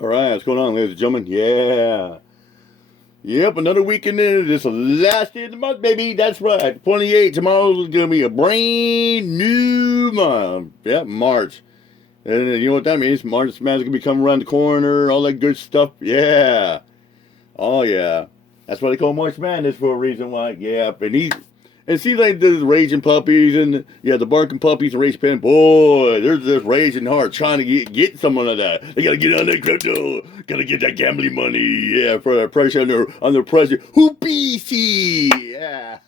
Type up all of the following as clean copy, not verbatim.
All right, what's going on, ladies and gentlemen? Yeah. Yep, another weekend in. This is the last day of the month, baby. That's right. 28. Tomorrow's going to be a brand new month. Yep, March. And you know what that means? March Madness going to be coming around the corner, all that good stuff. Yeah. Oh, yeah. That's why they call March Madness for a reason why. Yeah. And see, like the raging puppies and the barking puppies and race pen. Boy, they're just raging hard, trying to get someone of that. They gotta get on that crypto, gotta get that gambling money. Yeah, for the pressure on their president. Hoopie, yeah.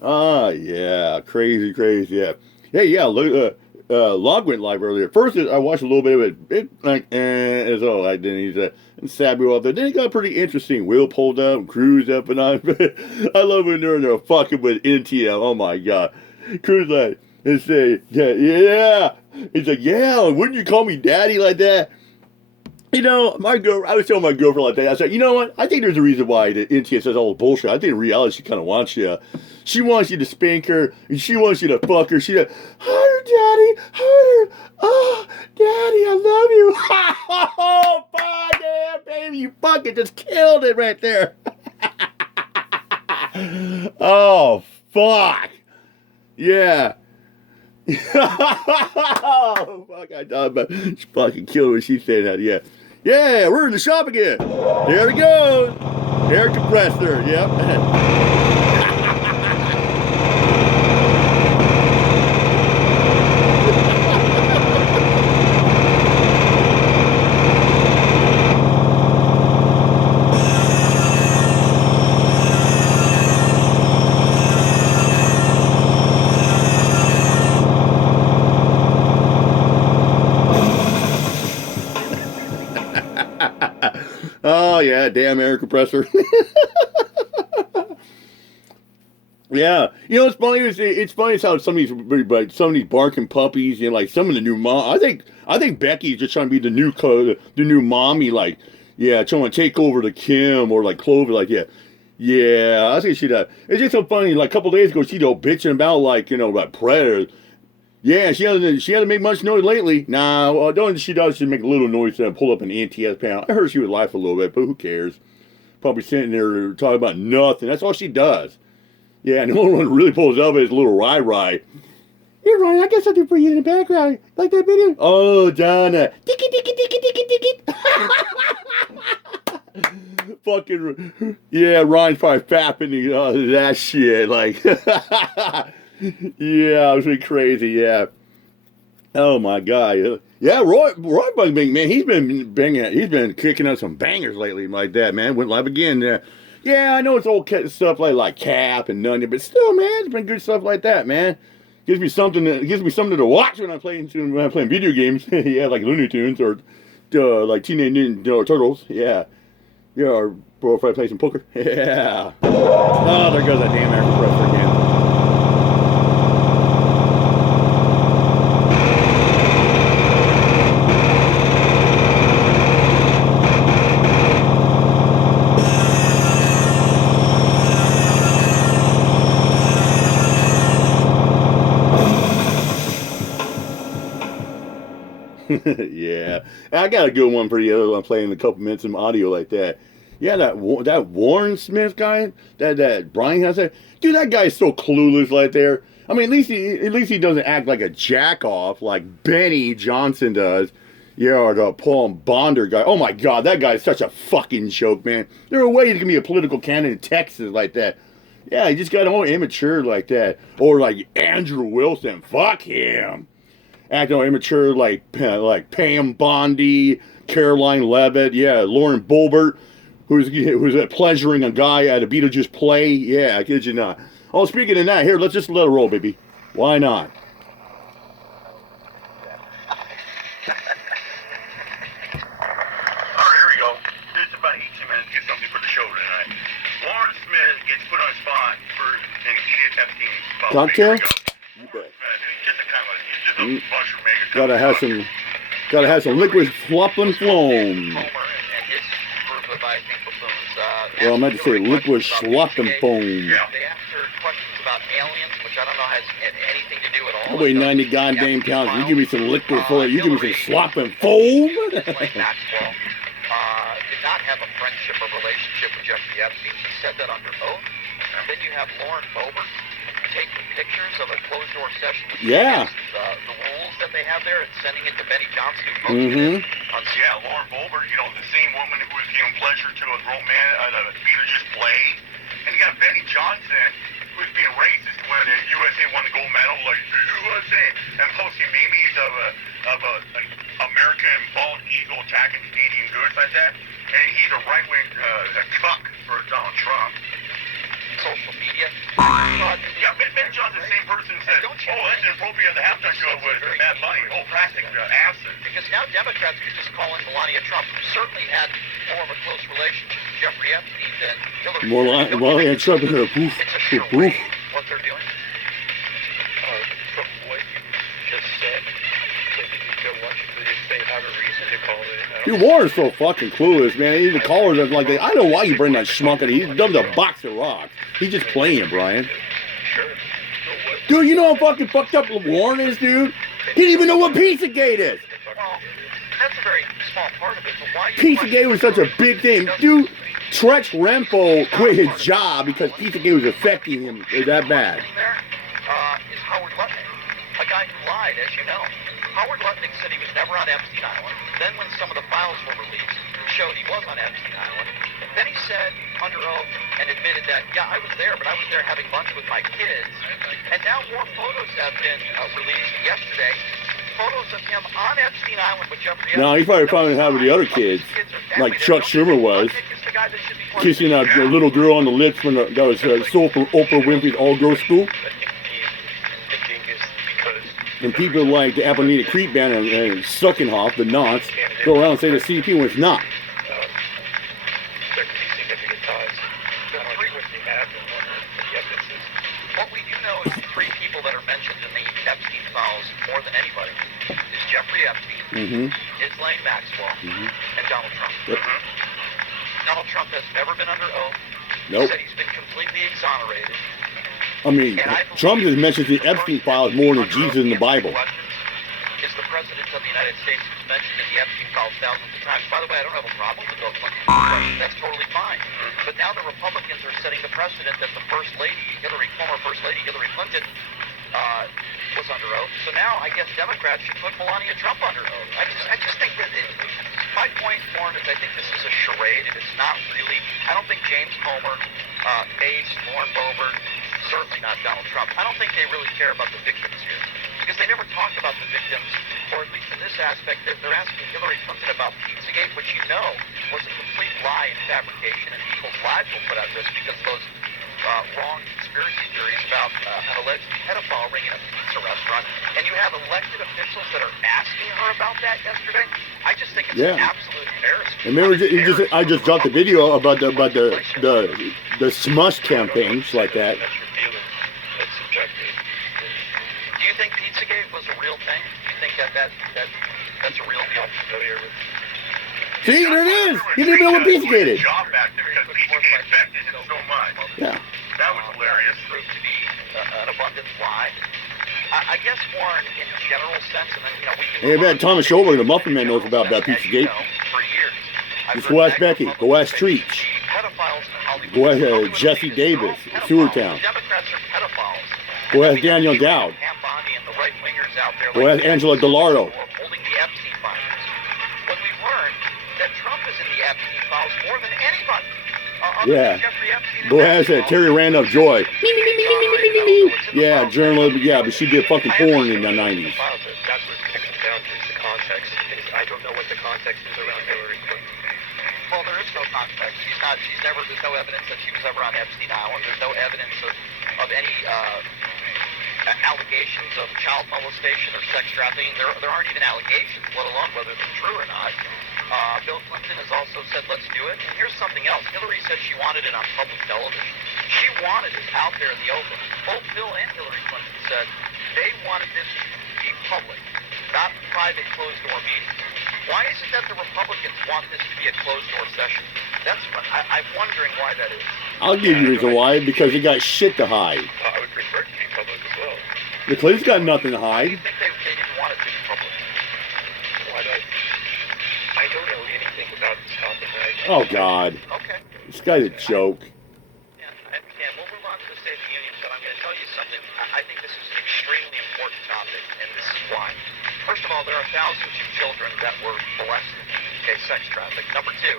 Ah, yeah, crazy, crazy. Yeah, hey, yeah. Look, Log went live earlier. First, I watched a little bit of it. As all I didn't. And Sabby out there. Then it got pretty interesting. Will pulled up, Cruz up, and I love when they're in there fucking with NTL. Oh my god, Cruz like and say, yeah. He's like, yeah. Wouldn't you call me daddy like that? You know, I was telling my girlfriend like that. I said, you know what? I think there's a reason why the NTS says all the bullshit. I think in reality she kind of wants you. She wants you to spank her, and she wants you to fuck her. She's like, harder, daddy, harder. Oh, daddy, I love you. Oh, fuck, yeah, baby, you fucking just killed it right there. Oh, fuck. Yeah. Oh, fuck, I thought about she fucking killed when she said that, yeah. Yeah, we're in the shop again. There it goes. Air compressor, yep. Oh, yeah, damn air compressor. Yeah, it's funny. It's funny how some of these barking puppies, like some of the new mom. I think Becky's just trying to be the new mommy, like, yeah, trying to take over the Kim or like Clover, like, yeah, yeah. I think she does. It's just so funny. Like a couple days ago, she's all bitching about like about predators. Yeah, she hasn't made much noise lately. Nah, the only she does is make a little noise and pull up an NTS panel. I heard she would laugh a little bit, but who cares? Probably sitting there talking about nothing. That's all she does. Yeah, and the only one that really pulls up is little Rai. Hey, Ryan, I got something for you in the background. Like that video? Oh, Donna. Dicky, dicky, dicky, dicky, dicky. Fucking, yeah, Ryan's probably fapping that shit. Like, yeah, it was really crazy, yeah. Oh, my God. Yeah, Roy Bug, man, he's been kicking out some bangers lately like that, man. Went live again. Yeah, I know it's old stuff like Cap and Nunny, but still, man, it's been good stuff like that, man. Gives me something to watch when I'm playing video games. Yeah, like Looney Tunes or like Teenage Ninja Turtles. Yeah, yeah, or if I play some poker. Yeah. Oh, there goes that damn air compressor again. Yeah, I got a good one for you. I'm playing a couple minutes of audio like that. Yeah, that Warren Smith guy, that Brian has that dude. That guy's so clueless like there. I mean, at least he doesn't act like a jack off like Benny Johnson does. Yeah, or the Paul Bonder guy. Oh my God, that guy's such a fucking joke, man. There are ways he can be a political candidate in Texas like that. Yeah, he just got all immature like that. Or like Andrew Wilson. Fuck him acting all immature like Pam Bondi, Caroline Levitt, yeah, Lauren Bulbert, who's pleasuring a guy at a Beetlejuice play. Yeah, I kid you not. Oh, speaking of that, here, let's just let it roll, baby. Why not? Alright, here we go. It's about 18 minutes to get something for the show tonight. Warren Smith gets put on spot for an idiot Epstein. Cocktail? You bet. He's just a mushroom maker. Gotta have some liquid flopping foam. Well, I meant to say liquid slopping foam. Yeah. They asked her questions about aliens, which I don't know has anything to do at all. I weigh 90 goddamn pounds. You give me some liquid for it. You give me some slop and foam. Maxwell did not have a friendship or relationship with Jeffrey Epstein. She said that under oath. And then you have Lauren Boebert taking pictures of a closed-door session. Yeah. The rules that they have there and sending it to Benny Johnson. Yeah, Lauren Boebert, you know, the same woman who was giving pleasure to a grown man, Peter just play. And you got Benny Johnson, who's being racist when the USA won the gold medal, like, USA, and posting memes of an American bald eagle attacking Canadian goods like that. And he's a right-wing cuck for Donald Trump. Social media. Yeah, Ben Johnson's the same person who said, that's inappropriate, the halftime show with Mad Money, plastic acid. Because now Democrats could just call in Melania Trump, who certainly had more of a close relationship with Jeffrey Epstein than Hillary. Melania Trump is a poof. It's a charade, what they're doing. From what you just said, did you go watch it? If they have a reason to call it. Dude, Warren's so fucking clueless, man. Even the callers are like, I know why you bring that schmuck in. He's done a box of rocks. He's just playing, Brian. Sure. Dude, you know how fucking fucked up Warren is, dude? He didn't even know what Pizzagate is. Well, that's a very small part of it, but why... Pizzagate was such a big thing. Dude, Trex Renfro quit his job because Pizzagate was affecting him. It was that bad. There is Howard Lutnick, a guy who lied, as you know. Howard Lutnick said he was never on Epstein Island. Then when some of the files were released, showed he was on Epstein Island. Then he said, under oath, and admitted that, yeah, I was there, but I was there having lunch with my kids. And now more photos have been released yesterday. Photos of him on Epstein Island with Jeffrey Epstein. No, he's probably having with the other kids, like Chuck Schumer was, kissing a little girl on the lips when that was sold for Oprah Winfrey's all-girls school. And people like the Appleneeda Creek Band and Suckenhoff, the Knots, go around and say the CP when it's not. There could be significant ties. What they have and what the evidence is. What we do know is the three people that are mentioned in the Epstein files more than anybody is Jeffrey Epstein, Ghislaine Maxwell, and Donald Trump. Yep. Donald Trump has never been under oath. Nope. He said he's been completely exonerated. I mean, Trump just mentions the Epstein files more than Jesus in the Bible. Is the President of the United States who's mentioned in the Epstein files thousands of times. By the way, I don't have a problem with Bill Clinton. That's totally fine. But now the Republicans are setting the precedent that the First Lady, former First Lady Hillary Clinton, was under oath. So now I guess Democrats should put Melania Trump under oath. I just think that my point, Warren, is I think this is a charade, and it's not really. I don't think James Comer, Mace, Lauren Boebert, certainly not Donald Trump. I don't think they really care about the victims here, because they never talk about the victims, or at least in this aspect, they're asking Hillary Clinton about Pizzagate, which you know was a complete lie and fabrication, and people's lives were put at risk because of those wrong conspiracy theories about an alleged pedophile ringing a pizza restaurant, and you have elected officials that are asking her about that yesterday. I just think it's an absolute embarrassment. And remember, I just dropped a video about the smush campaigns like that. That's your feeling. That's subjective. Do you think Pizzagate was a real thing? Do you think that's a real deal? I'm familiar with. See, there it is. You didn't know what Pizzagate is. Job back there because Pizzagate affected him so much. Yeah. That was hilarious. Proved to be an abundant lie. I guess, Warren, in a general sense, and then, we can... Hey, man, Thomas Schober, the Muffin Man, knows about Pizzagate. For years. Just go ask Becky. Go ask Treach. Go ask Jesse Davis, Sewertown. Democrats are pedophiles. Go ask Daniel Dowd. Go ask Angela Gallardo. Holding the Epstein files. When we learned that Trump is in the Epstein files more than anybody. Yeah. Go ask Terry Randolph Joy. Yeah, journalist. Yeah, but she did fucking porn in the 90s. That's what it comes down to, is the context. I don't know what the context is around Hillary Clinton. Well, there is no context. There's no evidence that she was ever on Epstein Island. There's no evidence of any allegations of child molestation or sex trafficking. There aren't even allegations, let alone whether they're true or not. Bill Clinton has also said, let's do it. And here's something else. Hillary said she wanted it on public television. She wanted it out there in the open. Both Bill and Hillary Clinton said they wanted this to be public, not private closed-door meetings. Why is it that the Republicans want this to be a closed-door session? That's what I'm wondering why that is. I'll give you a reason why. Because they got shit to hide. I would prefer it to be public. The Clintons got nothing to Do you hide. think they didn't want it to be public? Why not? I don't know anything about this topic. Oh, God. Okay. This guy's a joke. Yeah, we'll move on to the State of the Union, but I'm going to tell you something. I think this is an extremely important topic, and this is why. First of all, there are thousands of children that were molested, okay, sex trafficked. Number two,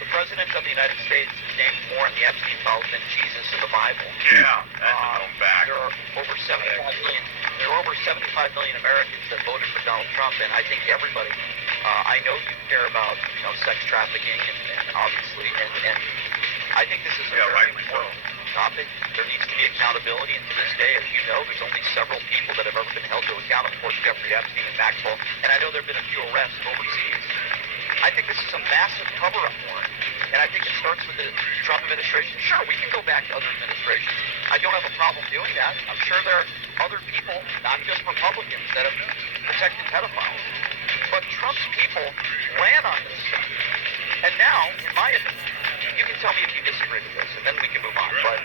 the President of the United States is named more in the Epstein files than Jesus in the Bible. Yeah, that's a known fact. There are over 75 million. There are over 75 million Americans that voted for Donald Trump, and I think everybody. I know you care about sex trafficking, and obviously, and I think this is a very important topic. There needs to be accountability, and to this day, as you know, there's only several people that have ever been held to account. Of course, Jeffrey Epstein and Maxwell, and I know there have been a few arrests overseas. I think this is a massive cover-up warrant, and I think it starts with the Trump administration. Sure, we can go back to other administrations. I don't have a problem doing that. I'm sure there are other people, not just Republicans, that have protected pedophiles. But Trump's people ran on this stuff. And now, in my opinion, you can tell me if you disagree with this, and then we can move on. But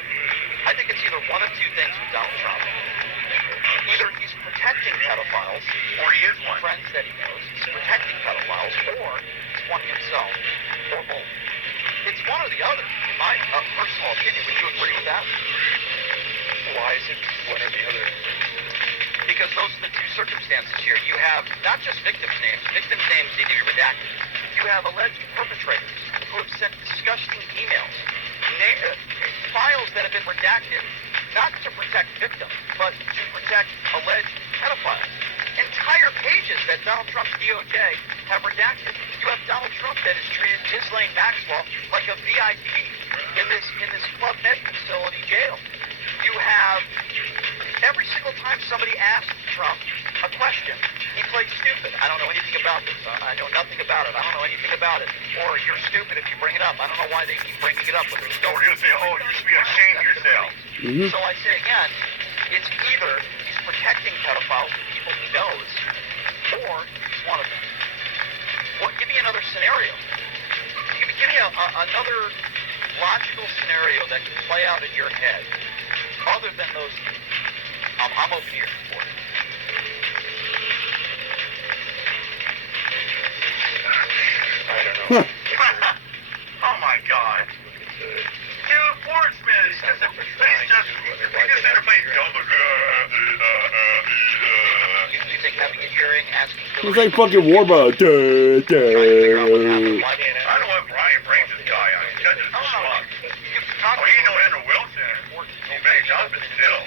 I think it's either one of two things with Donald Trump. Either he's protecting pedophiles, Or he is one. friends that he knows, he's protecting pedophiles, or he's one himself, or both. It's one or the other, in my personal opinion. Would you agree with that? Why is it one or the other? Because those are the two circumstances here. You have not just victims' names. Victims' names need to be redacted. You have alleged perpetrators who have sent disgusting emails, files that have been redacted, not to protect victims, but to protect alleged pedophiles. Entire pages that Donald Trump's DOJ have redacted. You have Donald Trump that has treated Ghislaine Maxwell like a VIP in this Club Med facility jail. You have every single time somebody asks Trump a question, he plays stupid. I don't know anything about this. I know nothing about it. I don't know anything about it. Or you're stupid if you bring it up. I don't know why they keep bringing it up. But there's So we're going to say, oh, you should be ashamed of yourself. So I say again, it's either he's protecting pedophiles, people he knows, or he's one of them. Well, give me another scenario. Give me another logical scenario that can play out in your head, other than those. I'm open here for it. I don't know. Oh my God. Dude, Warren Smith is just everybody's dumb. You think having a hearing, asking It's like fucking Warbo. Duh, duh. I don't know what Brian brings this guy on. He's just a schmuck. Oh, he ain't no Andrew Wilson. He made up, but still.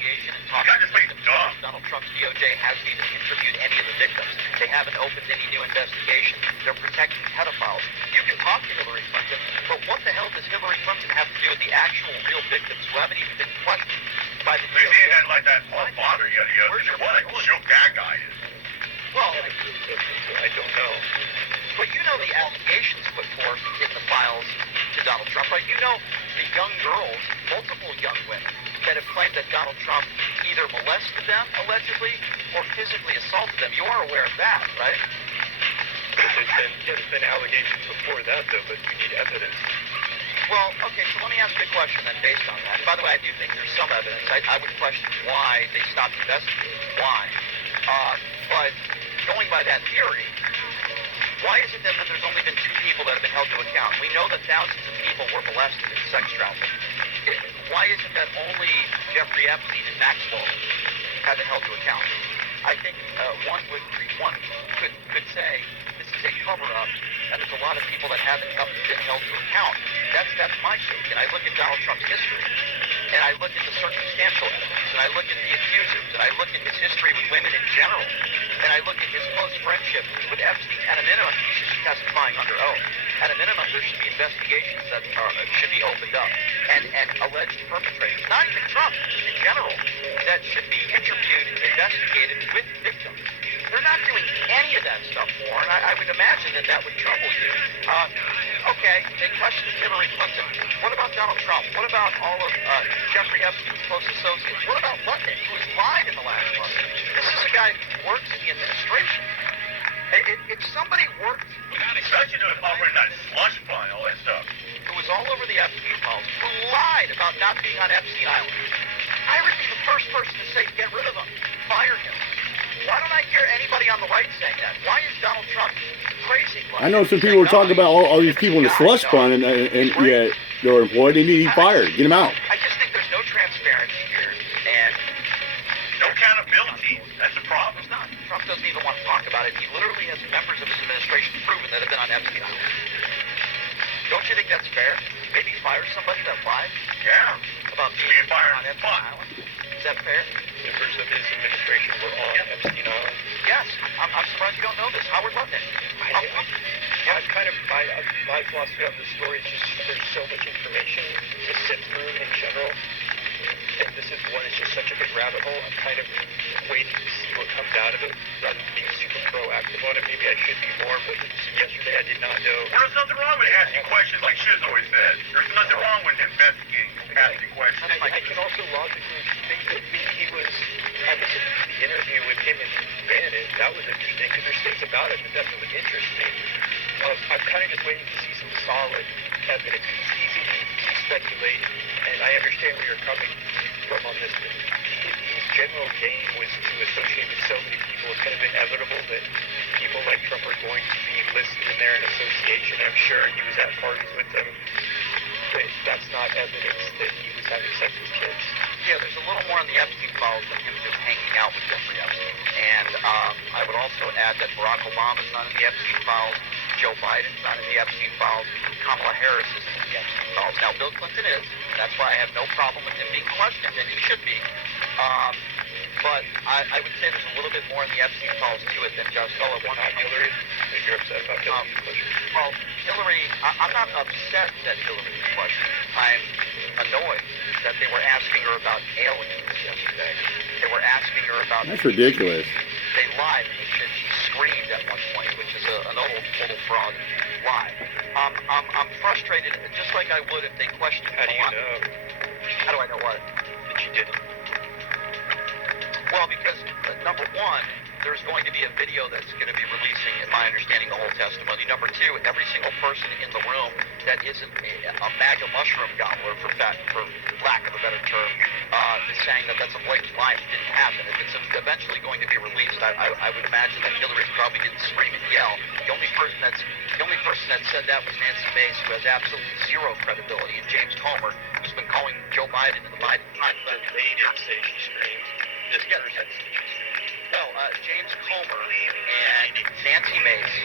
You got this place dumb. Donald Trump's DOJ hasn't even interviewed any of the victims. They haven't opened any new investigation. They're protecting pedophiles. You can talk to Hillary Clinton, but what the hell does Hillary Clinton have to do with the actual real victims who haven't even been questioned by the We see DOJ? that like that Paul Potter yesterday. What a joke that guy is. Well, I don't know. but you know the allegations put forth in the files to Donald Trump, right? You know the young girls, multiple young women, that have claimed that Donald Trump either molested them, allegedly, or physically assaulted them. You are aware of that, right? But there's been allegations before that, though, but we need evidence. Well, okay, so let me ask you a question then based on that. By the way, I do think there's some evidence. I would question why they stopped investigating. Why? But going by that theory, why is it then that there's only been 2 people that have been held to account? We know that thousands of people were molested in sex trafficking. Why is it that only Jeffrey Epstein and Maxwell have been held to account? I think one could say this is a cover-up, and there's a lot of people that haven't been held to account. That's my take. And I look at Donald Trump's history, and I look at the circumstantial evidence, and I look at the accusers, and I look at his history with women in general, and I look at his close friendship with Epstein. At a minimum, he should be testifying under oath. At a minimum, there should be investigations that should be opened up, and alleged perpetrators, not even Trump, in general, that should be interviewed, investigated with victims. They're not doing any of that stuff, Warren. I would imagine that would trouble you. Okay, they questioned Hillary Clinton. What about Donald Trump? What about all of Jeffrey Epstein's close associates? What about Lutnick, who has lied in the last month? This is a guy who works in the administration. If somebody worked, Especially doing offering that slush fund, all that stuff. who was all over the Epstein files, who lied about not being on Epstein Island, I would be the first person to say, get rid of him. fire him. Why don't I hear anybody on the right saying that? Why is Donald Trump crazy? I know some people were talking about all these people in the slush fund, and yeah, they're employed. They need to be fired. Get them out. I just think there's no transparency here, and No accountability. That's the problem. there's not. Trump doesn't even want to talk about it. He literally has members of his administration proven that have been on Epstein Island. Don't you think that's fair? Maybe fire somebody that lied Yeah. about Being fired on is Epstein fun. Island? Is that fair? Members of his administration were on Epstein Island. Yes. I'm surprised you don't know this. Howard Lutnick. I've kind of, my philosophy of the story is just there's so much information to sift through in general. And this is one, it's just such a big rabbit hole. I'm kind of waiting to see what comes out of it rather than being super proactive on it. Maybe I should be more, but yesterday I did not know. Well, there's nothing wrong with asking questions, like Shiz always says. There's nothing wrong with investigating, asking questions. I can also logically think that maybe he was, I listened to the interview with him and Bannon. That was interesting because there's things about it that definitely interest me. I'm kind of just waiting to see some solid evidence. It's easy to speculate, and I understand where you're coming from on this, but his general game was to associate with so many people. It's kind of inevitable that people like Trump are going to be listed in there in association. I'm sure he was at parties with them, but that's not evidence that he was having sex with kids. Yeah, there's a little more in the Epstein files than him just hanging out with Jeffrey Epstein. And I would also add that Barack Obama's not in the Epstein files. Joe Biden's not in the Epstein files. Kamala Harris isn't in the Epstein files. Now, Bill Clinton is. And that's why I have no problem with him being questioned, and he should be. But I would say there's a little bit more in the Epstein files to it than just, oh, at one time Hillary, that you're upset about Hillary. well, Hillary, I'm not upset that Hillary was questioned. I'm annoyed that they were asking her about aliens yesterday. They were asking her about... That's ridiculous. They lied, and they said she screamed at one point, which is an old fraud lie. I'm frustrated, just like I would if they questioned How do you Melania. know How do I know what? that she didn't? Well, because, number one, there's going to be a video that's going to be releasing, in my understanding, the whole testimony. Number two, every single person in the room that isn't a MAGA mushroom gobbler, for lack of a better term, is saying that that's a blatant lie. It didn't happen. If it's eventually going to be released, I would imagine that Hillary probably didn't scream and yell. The only person that said that was Nancy Mace, who has absolutely zero credibility, and James Comer, who's been calling Joe Biden and the Biden timeline. They didn't say she screamed. This person said she screamed. No, James Comer and Nancy Mace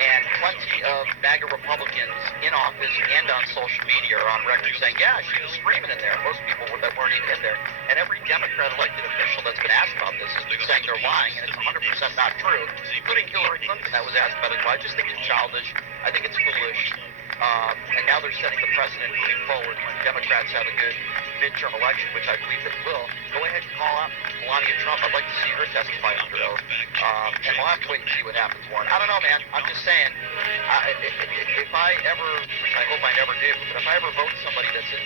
and plenty of MAGA Republicans in office and on social media are on record saying, yeah, she was screaming in there. Most people that weren't even in there. And every Democrat elected official that's been asked about this has been saying they're lying, and it's 100% not true, including Hillary Clinton that was asked about it. I just think it's childish. I think it's foolish. And now they're setting the precedent moving forward when Democrats have a good midterm election, which I believe they will. Go ahead and call out Melania Trump. I'd like to see her testify under oath. And we'll have to wait and see what happens, Warren. I don't know, man. I'm just saying, if I ever, which I hope I never do, but if I ever vote somebody that's in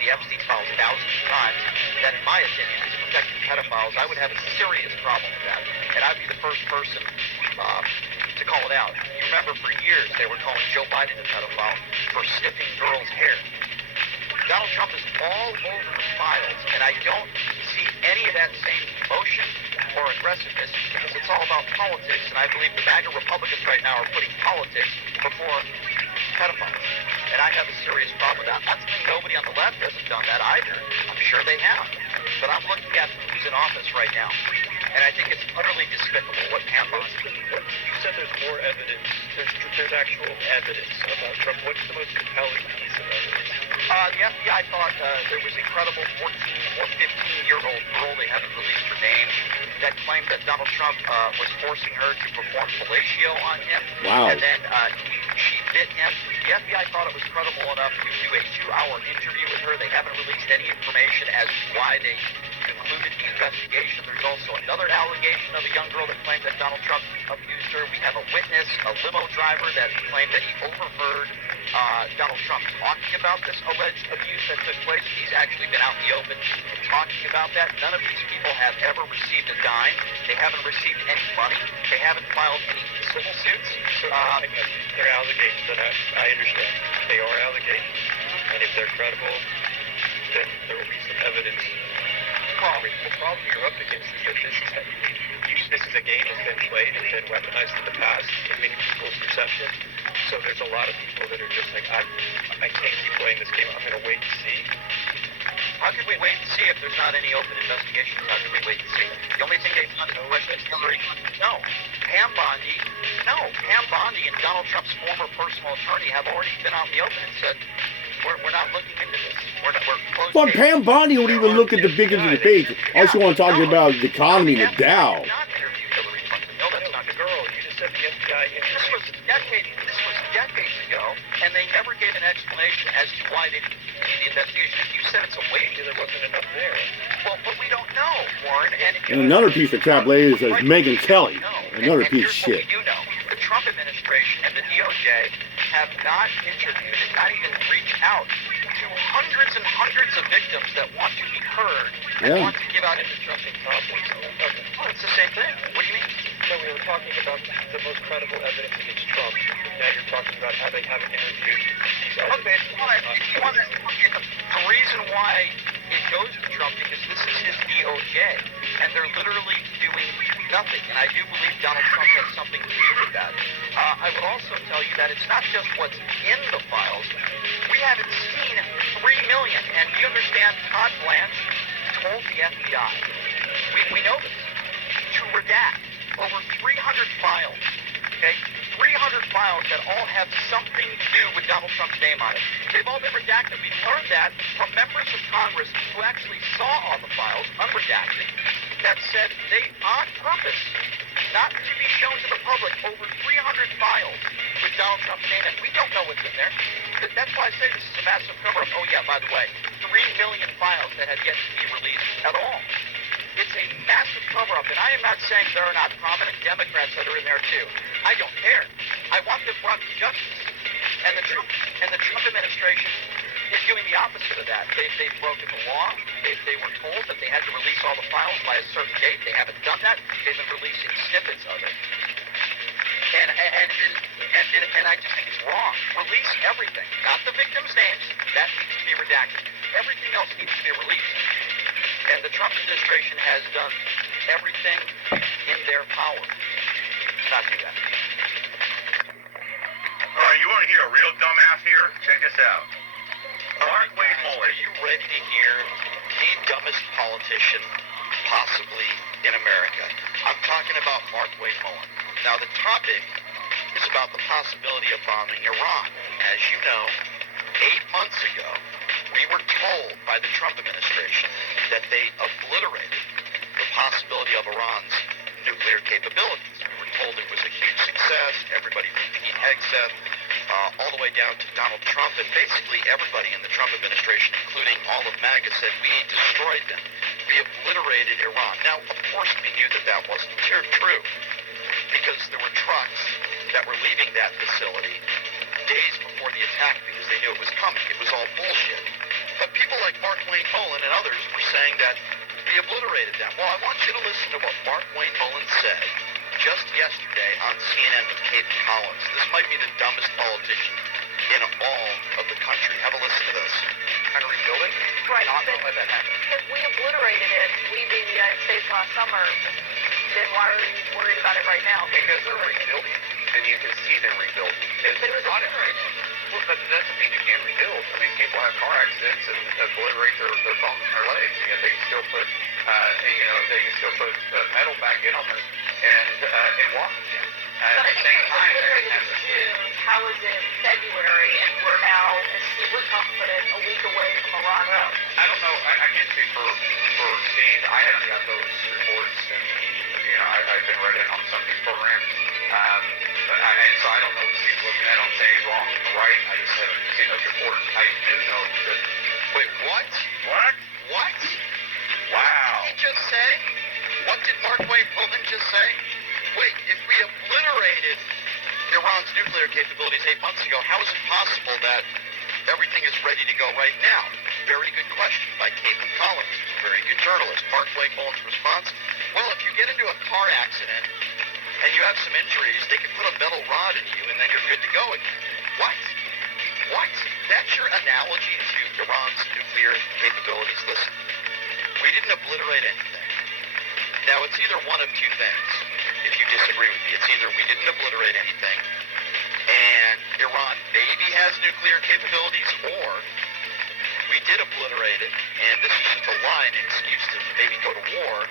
the Epstein files thousands of times, that in my opinion is protecting pedophiles, I would have a serious problem with that. And I'd be the first person to call it out. You remember for years they were calling Joe Biden a pedophile for sniffing girls' hair. Donald Trump is all over the files, and I don't see any of that same emotion or aggressiveness because it's all about politics, and I believe the MAGA Republicans right now are putting politics before pedophiles. And I have a serious problem with that. I'm not saying nobody on the left hasn't done that either. I'm sure they have. But I'm looking at who's in office right now, and I think it's utterly despicable what happens. You said there's more evidence. There's actual evidence about Trump. What's the most compelling piece of evidence? The FBI thought there was a credible 14 or 15-year-old girl, they haven't released her name, that claimed that Donald Trump was forcing her to perform fellatio on him. Wow. And then she bit him. The FBI thought it was credible enough to do a 2-hour interview with her. They haven't released any information as to why they concluded the investigation. There's also another allegation of a young girl that claimed that Donald Trump abused her. We have a witness, a limo driver, that claimed that he overheard Donald Trump talking about this alleged abuse that took place. He's actually been out in the open talking about that. None of these people have ever received a dime. They haven't received any money. They haven't filed any civil suits. They're allegations, and I understand. They are allegations, and if they're credible, then there will be some evidence The problem you're up against is that this is a game that's been played and been weaponized in the past in many people's perception. So there's a lot of people that are just like, I can't keep playing this game. I'm going to wait and see. How could we wait and see if there's not any open investigations? How could we wait and see? The only thing they've done is question Hillary Clinton. No. Pam Bondi and Donald Trump's former personal attorney have already been out in the open and said, we're not looking into this. We're closed. But Pam Bondi won't even look at the biggest of the debates. All she wants to talk about the economy and the Dow. Not interview Hillary Clinton. No, that's not the girl. You just said the FBI interviewed. This was decades ago, and they never gave an explanation as to why they didn't continue the investigation. You said it's a waste. There wasn't enough there. Well, but we don't know, Warren. And another piece of crap, ladies, is Megyn Kelly. Another piece of shit. You know, the Trump administration and the DOJ have not interviewed and not even reached out to hundreds and hundreds of victims that want to be heard and want to give out Trusting conflicts. Okay. Well, it's the same thing. What do you mean? No, we were talking about the most credible evidence against Trump. Now you're talking about how they haven't interviewed these other the reason why it goes to Trump because this is his DOJ, and they're literally doing nothing. And I do believe Donald Trump has something to do with that. I would also tell you that it's not just what's in the files. We haven't seen 3 million. And you understand Todd Blanche told the FBI, we know this, to redact over 300 files, okay? 300 files that all have something to do with Donald Trump's name on it. They've all been redacted. We learned that from members of Congress who actually saw all the files, unredacted, that said they, on purpose, not to be shown to the public, over 300 files with Donald Trump's name in it. We don't know what's in there. That's why I say this is a massive cover-up. Oh, yeah, by the way, 3 million files that have yet to be released at all. It's a massive cover-up, and I am not saying there are not prominent Democrats that are in there, too. I don't care. I want them brought to justice. And the Trump administration is doing the opposite of that. They've broken the law. They were told that they had to release all the files by a certain date. They haven't done that. They've been releasing snippets of it. And I just think it's wrong. Release everything. Not the victims' names. That needs to be redacted. Everything else needs to be released. And the Trump administration has done everything in their power to not do that. All right, you want to hear a real dumbass here? Check this out. Mark Wayne Muller. Are you ready to hear the dumbest politician possibly in America? I'm talking about Mark Wayne Muller. Now, the topic is about the possibility of bombing Iran. As you know, 8 months ago, we were told by the Trump administration that they obliterated the possibility of Iran's nuclear capabilities. We were told it was a huge success. Everybody from Pete Hegseth all the way down to Donald Trump, and basically everybody in the Trump administration, including all of MAGA, said we destroyed them. We obliterated Iran. Now, of course, we knew that that wasn't true because there were trucks that were leaving that facility days before the attack because they knew it was coming. It was all bullshit. But people like Mark Wayne Mullen and others were saying that we obliterated them. Well, I want you to listen to what Mark Wayne Mullen said just yesterday on CNN with Kate Collins. This might be the dumbest politician in all of the country. Have a listen to this. Trying to rebuild it? Right. Not know why that happened. If we obliterated it, leaving the United States last summer, then why are you worried about it right now? Because they're rebuilding, and you can see them rebuild. But it was obliterated. Well, but that doesn't mean you can't rebuild. I mean, people have car accidents and obliterate their thumbs and their legs, and yet they can still put, metal back in on them and walk again. At the same time, how is it February and we're now super confident a week away from Iran? Well, I don't know. I can't speak for Steve. I haven't got those reports, and I've been read in on some of these programs. And so I don't know what Steve's looking at. I don't say he's wrong or right. I just haven't seen those reports. I do know that. Wait, what? What? What? Wow. What did he just say? What did Mark Wayne Mullen just say? Wait, if we obliterated Iran's nuclear capabilities 8 months ago, how is it possible that everything is ready to go right now? Very good question by Caitlin Collins, who's a very good journalist. Mark Wayne Mullen's response, well, if you get into a car accident and you have some injuries, they can put a metal rod in you and then you're good to go again. What? What? That's your analogy to Iran's nuclear capabilities? Listen. We didn't obliterate anything. Now, it's either one of two things, if you disagree with me. It's either we didn't obliterate anything, and Iran maybe has nuclear capabilities, or we did obliterate it, and this is just a lie, an excuse to maybe go to war.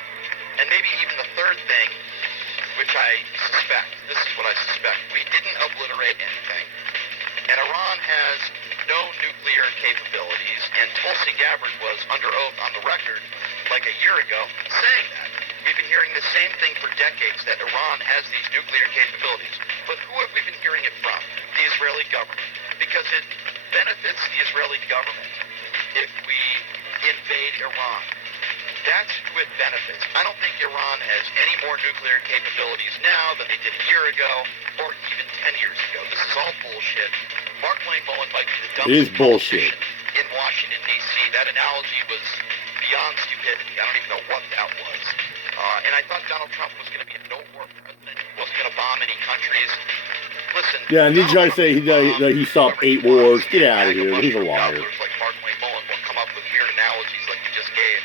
And maybe even the third thing, which I suspect, this is what I suspect, we didn't obliterate anything, and Iran has no nuclear capabilities, and Tulsi Gabbard was under oath on the record like a year ago saying that. We've been hearing the same thing for decades, that Iran has these nuclear capabilities. But who have we been hearing it from? The Israeli government. Because it benefits the Israeli government if we invade Iran. That's who it benefits. I don't think Iran has any more nuclear capabilities now than they did a year ago or even 10 years ago. This is all bullshit. Mark Wayne Mullen might be the It is dumbest bullshit. politician in Washington, D.C. That analogy was beyond stupidity. I don't even know what that was. And I thought Donald Trump was going to be a no-war president. He wasn't going to bomb any countries. Listen. Yeah, and did you guys say he stopped 8 wars? Get out of here. He's a liar. Like Mark Wayne Mullen will come up with weird analogies like you just gave,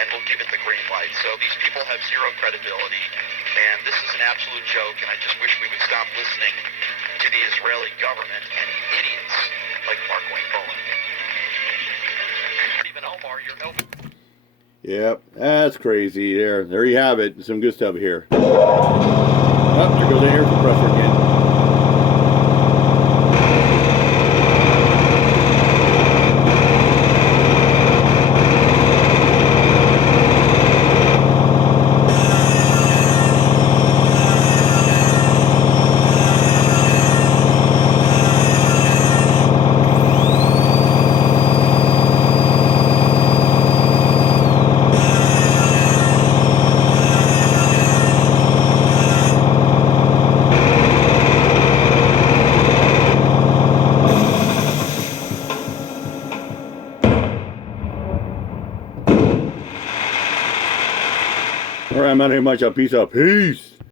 and we'll give it the green light. So these people have zero credibility, and this is an absolute joke, and I just wish we would stop listening to the Israeli government and idiots like Mark Wayne Mullen. Even Omar, you're no... Yep, that's crazy. There you have it. Some good stuff here. Oh, there goes the air compressor again. All right, I'm out of here. Much. Peace out. Peace.